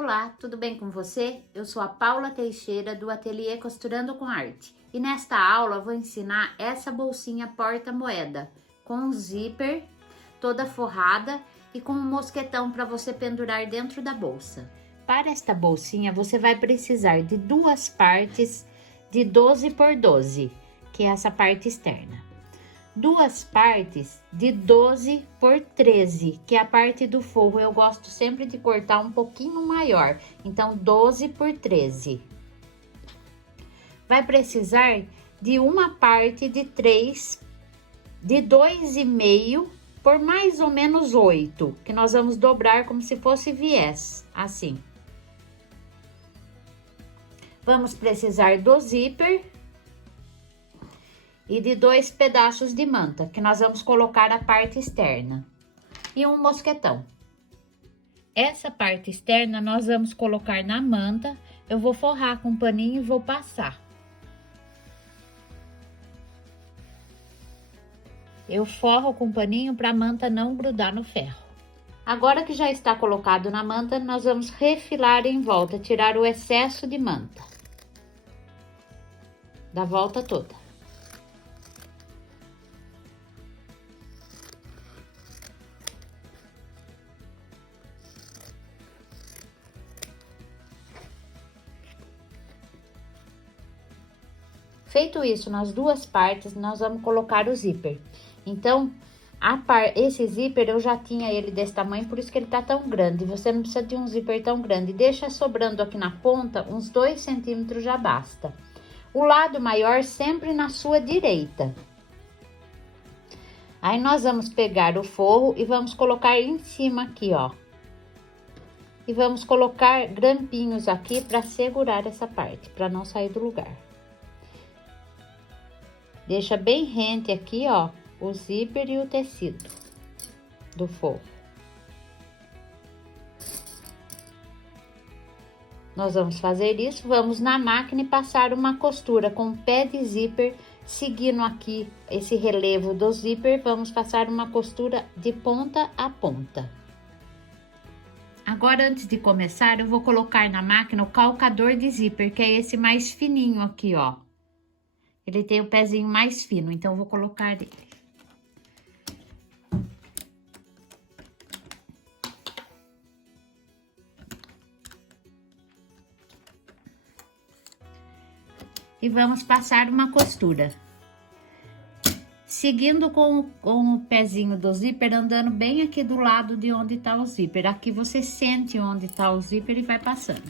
Olá, tudo bem com você? Eu sou a Paula Teixeira do Ateliê Costurando com Arte e nesta aula eu vou ensinar essa bolsinha porta-moeda com zíper toda forrada e com um mosquetão para você pendurar dentro da bolsa. Para esta bolsinha você vai precisar de duas partes de 12 por 12, que é essa parte externa. Duas partes de 12 por 13, que é a parte do forro. Eu gosto sempre de cortar um pouquinho maior, então 12 por 13. Vai precisar de uma parte de 3, de 2,5 por mais ou menos 8, que nós vamos dobrar como se fosse viés, assim. Vamos precisar do zíper e de 2 pedaços de manta, que nós vamos colocar a parte externa, e um mosquetão. Essa parte externa nós vamos colocar na manta, eu vou forrar com um paninho e vou passar. Eu forro com um paninho para a manta não grudar no ferro. Agora que já está colocado na manta, nós vamos refilar em volta, tirar o excesso de manta da volta toda. Feito isso nas duas partes, nós vamos colocar o zíper. Então, esse zíper eu já tinha ele desse tamanho, por isso que ele tá tão grande. Você não precisa de um zíper tão grande. Deixa sobrando aqui na ponta, uns 2 centímetros já basta. O lado maior sempre na sua direita. Aí, nós vamos pegar o forro e vamos colocar em cima aqui, ó. E vamos colocar grampinhos aqui para segurar essa parte, para não sair do lugar. Deixa bem rente aqui, ó, o zíper e o tecido do forro. Nós vamos fazer isso, vamos na máquina e passar uma costura com o pé de zíper, seguindo aqui esse relevo do zíper, vamos passar uma costura de ponta a ponta. Agora, antes de começar, eu vou colocar na máquina o calcador de zíper, que é esse mais fininho aqui, ó. Ele tem o pezinho mais fino, então eu vou colocar ele. E vamos passar uma costura. Seguindo com o pezinho do zíper, andando bem aqui do lado de onde tá o zíper. Aqui você sente onde tá o zíper e vai passando.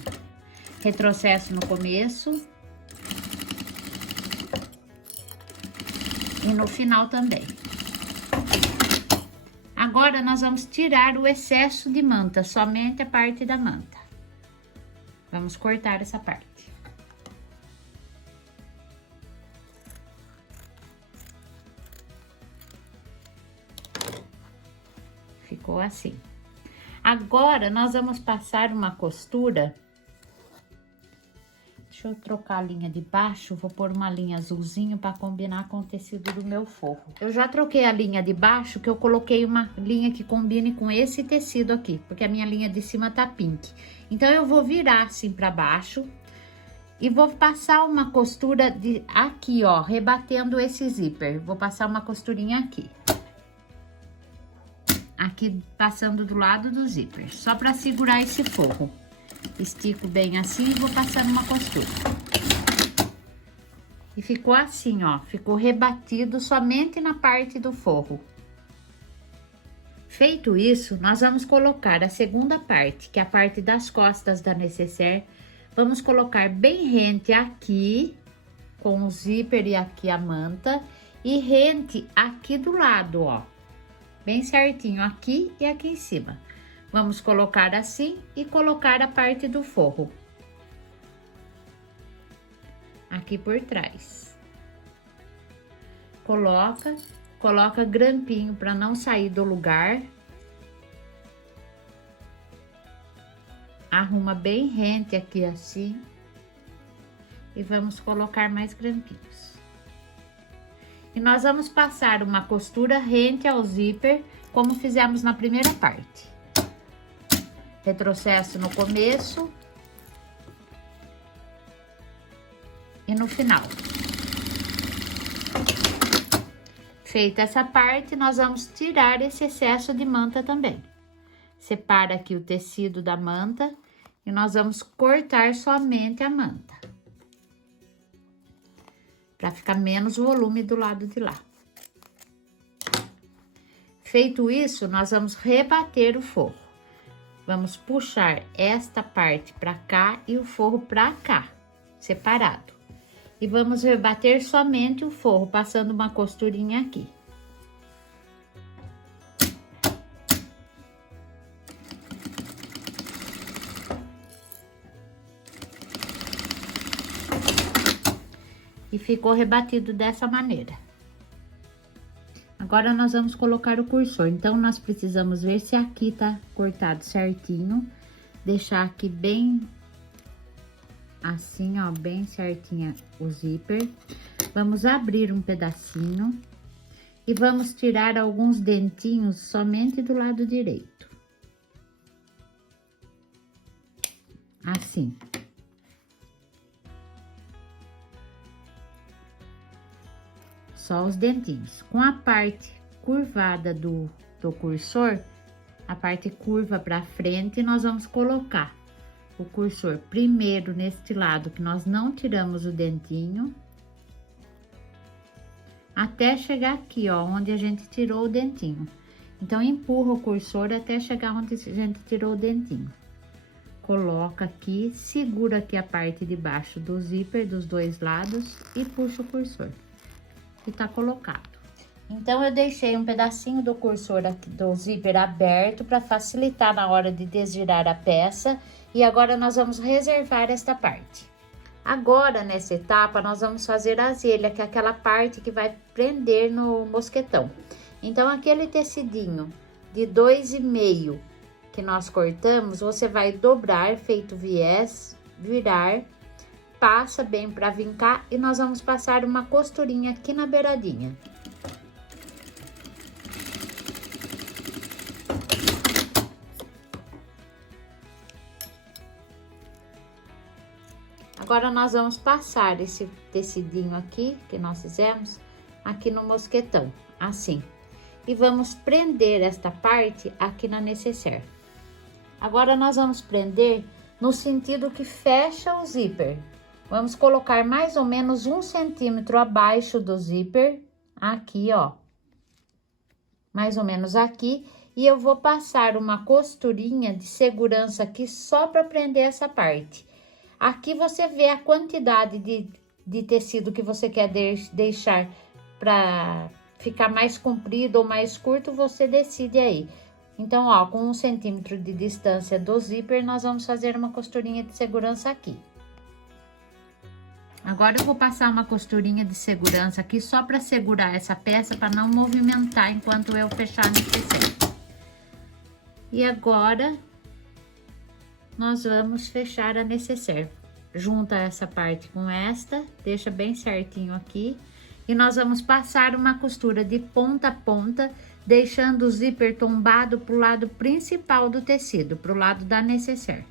Retrocesso no começo. E no final também. Agora, nós vamos tirar o excesso de manta, somente a parte da manta. Vamos cortar essa parte. Ficou assim. Agora, nós vamos passar uma costura. Deixa eu trocar a linha de baixo, vou pôr uma linha azulzinho para combinar com o tecido do meu forro. Eu já troquei a linha de baixo, que eu coloquei uma linha que combine com esse tecido aqui, porque a minha linha de cima tá pink. Então, eu vou virar assim para baixo e vou passar uma costura de aqui, ó, rebatendo esse zíper. Vou passar uma costurinha aqui. Aqui, passando do lado do zíper, só para segurar esse forro. Estico bem assim e vou passando uma costura. E ficou assim, ó, ficou rebatido somente na parte do forro. Feito isso, nós vamos colocar a segunda parte, que é a parte das costas da nécessaire. Vamos colocar bem rente aqui, com o zíper e aqui a manta, e rente aqui do lado, ó. Bem certinho aqui e aqui em cima. Vamos colocar assim e colocar a parte do forro. Aqui por trás. Coloca grampinho para não sair do lugar. Arruma bem rente aqui assim. E vamos colocar mais grampinhos. E nós vamos passar uma costura rente ao zíper, como fizemos na primeira parte. retrocesso no começo e no final. Feita essa parte, nós vamos tirar esse excesso de manta também. Separa aqui o tecido da manta e nós vamos cortar somente a manta, para ficar menos volume do lado de lá. Feito isso, nós vamos rebater o forro. Vamos puxar esta parte para cá e o forro para cá, separado. E vamos rebater somente o forro, passando uma costurinha aqui. E ficou rebatido dessa maneira. Agora, nós vamos colocar o cursor. Então, nós precisamos ver se aqui tá cortado certinho. Deixar aqui bem assim, ó, bem certinha o zíper. Vamos abrir um pedacinho e vamos tirar alguns dentinhos somente do lado direito. Assim. Só os dentinhos. Com a parte curvada do cursor, a parte curva para frente, nós vamos colocar o cursor primeiro neste lado, que nós não tiramos o dentinho, até chegar aqui, ó, onde a gente tirou o dentinho. Então, empurra o cursor até chegar onde a gente tirou o dentinho. Coloca aqui, segura aqui a parte de baixo do zíper dos dois lados e puxa o cursor. E tá colocado. Então, eu deixei um pedacinho do cursor aqui, do zíper aberto para facilitar na hora de desvirar a peça. E agora, nós vamos reservar esta parte. Agora, nessa etapa, nós vamos fazer a zelha, que é aquela parte que vai prender no mosquetão. Então, aquele tecidinho de 2,5 que nós cortamos, você vai dobrar, feito viés, virar, passa bem para vincar e nós vamos passar uma costurinha aqui na beiradinha. Agora, nós vamos passar esse tecidinho aqui, que nós fizemos, aqui no mosquetão, assim. E vamos prender esta parte aqui na necessaire. Agora, nós vamos prender no sentido que fecha o zíper. Vamos colocar mais ou menos 1 centímetro abaixo do zíper, aqui, ó. Mais ou menos aqui. E eu vou passar uma costurinha de segurança aqui só para prender essa parte. Aqui você vê a quantidade de tecido que você quer deixar para ficar mais comprido ou mais curto, você decide aí. Então, ó, com 1 centímetro de distância do zíper, nós vamos fazer uma costurinha de segurança aqui. Agora, eu vou passar uma costurinha de segurança aqui só para segurar essa peça, para não movimentar enquanto eu fechar a necessaire. E agora, nós vamos fechar a necessaire. Junta essa parte com esta, deixa bem certinho aqui. E nós vamos passar uma costura de ponta a ponta, deixando o zíper tombado pro lado principal do tecido, pro lado da necessaire.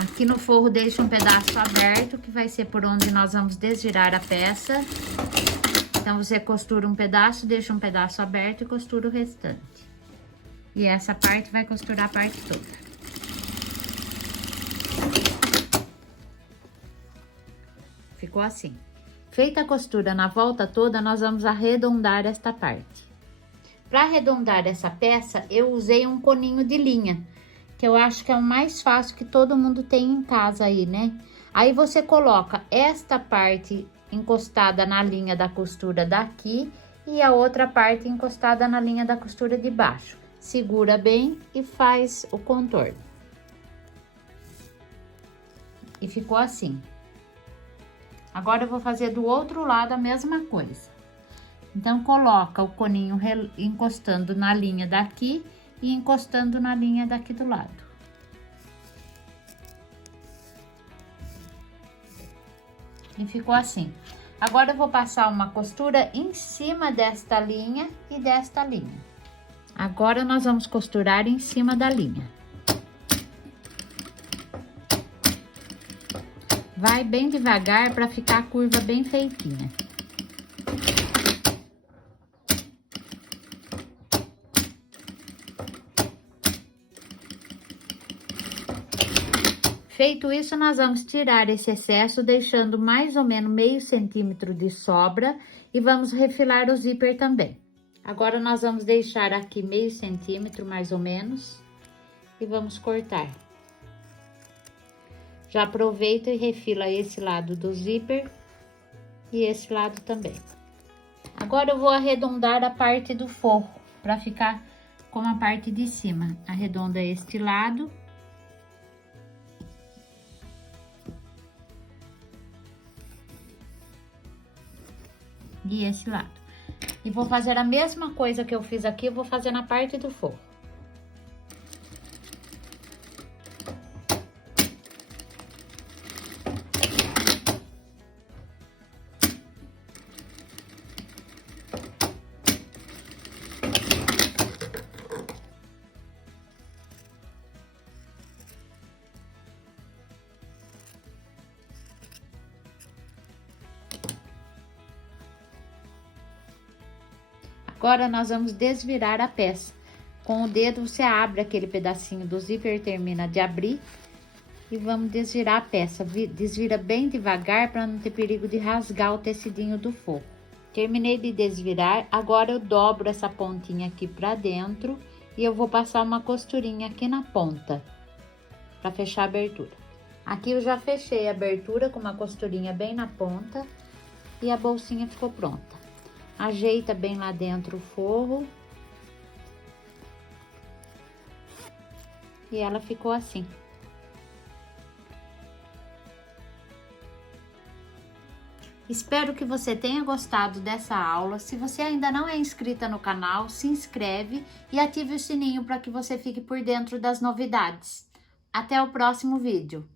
Aqui no forro deixa um pedaço aberto, que vai ser por onde nós vamos desvirar a peça. Então, você costura um pedaço, deixa um pedaço aberto e costura o restante. E essa parte vai costurar a parte toda. Ficou assim. Feita a costura na volta toda, nós vamos arredondar esta parte. Para arredondar essa peça, eu usei um coninho de linha, que eu acho que é o mais fácil, que todo mundo tem em casa aí, né? Aí você coloca esta parte encostada na linha da costura daqui e a outra parte encostada na linha da costura de baixo. Segura bem e faz o contorno. E ficou assim. Agora eu vou fazer do outro lado a mesma coisa. Então, coloca o coninho encostando na linha daqui e encostando na linha daqui do lado. E ficou assim. Agora eu vou passar uma costura em cima desta linha e desta linha. Agora nós vamos costurar em cima da linha. Vai bem devagar para ficar a curva bem feitinha. Feito isso, nós vamos tirar esse excesso, deixando mais ou menos meio centímetro de sobra e vamos refilar o zíper também. Agora, nós vamos deixar aqui meio centímetro, mais ou menos, e vamos cortar. Já aproveita e refila esse lado do zíper e esse lado também. Agora, eu vou arredondar a parte do forro, para ficar como a parte de cima. Arredonda este lado. E esse lado. E vou fazer a mesma coisa que eu fiz aqui, eu vou fazer na parte do forro. Agora, nós vamos desvirar a peça. Com o dedo, você abre aquele pedacinho do zíper, termina de abrir. E vamos desvirar a peça. Desvira bem devagar para não ter perigo de rasgar o tecidinho do forro. Terminei de desvirar, agora eu dobro essa pontinha aqui pra dentro. E eu vou passar uma costurinha aqui na ponta, para fechar a abertura. Aqui eu já fechei a abertura com uma costurinha bem na ponta. E a bolsinha ficou pronta. Ajeita bem lá dentro o forro. E ela ficou assim. Espero que você tenha gostado dessa aula. Se você ainda não é inscrita no canal, se inscreve e ative o sininho para que você fique por dentro das novidades. Até o próximo vídeo.